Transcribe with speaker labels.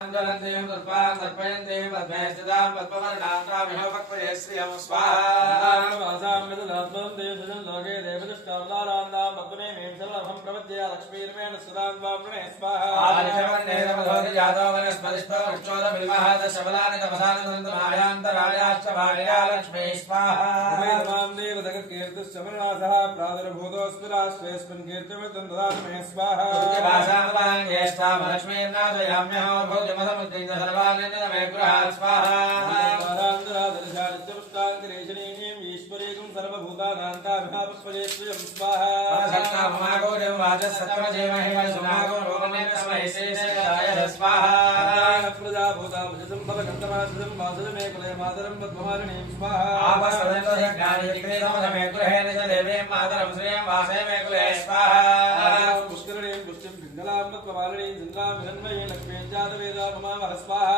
Speaker 1: ज्वलन्तीं दर्पां दर्पयन्तीं पद्मे स्थितां पद्मवर्णां तामिह भक्वये श्रियं स्वाहा आदित्यवर्णेन मधोदि जातो वनस्पतिष्पवृक्षोदबिल्वः दशबलानि तपसानि दन्तमायान्तरायाश्च भार्या लक्ष्मी स्वाहा भाषामलाङ्गेष्टामलक्ष्मीर्नाथयाम्यहो भोजमसमुद्रित सर्वाणि मे गृहात् स्वाहा
Speaker 2: नामलक्ष्मीर्नादयाम्यहोर्भोजमसमुद्रिञ्च सर्वानिन्दमे गृहात् स्वाहान्तरादर्शादित्यपुष्टाङ्करेशनीम्
Speaker 1: ईश्वरेकम् सर्वभूतानान्ताभिभावस्वये स्वयं स्वाहामागो देववाचः सत्यमजेमहिमसुमागो रोगमेन्द्रमहेशेषदाय स्वाहा
Speaker 2: प्रजाभूतामजसम्भवगन्तमासुजं वासुजमे कुले मातरं पद्मवारिणीं स्वाहा आपस्वदन्तोऽज्ञानयज्ञेन
Speaker 1: मे गृहे निज देवे मातरं श्रियं वासे मे कुले स्वाहा
Speaker 2: పుష్కరణీం పుష్టిం పింగళాం పద్మమాలినీం చంద్రాం హిరణ్మయీ లక్ష్మీం స్వాహ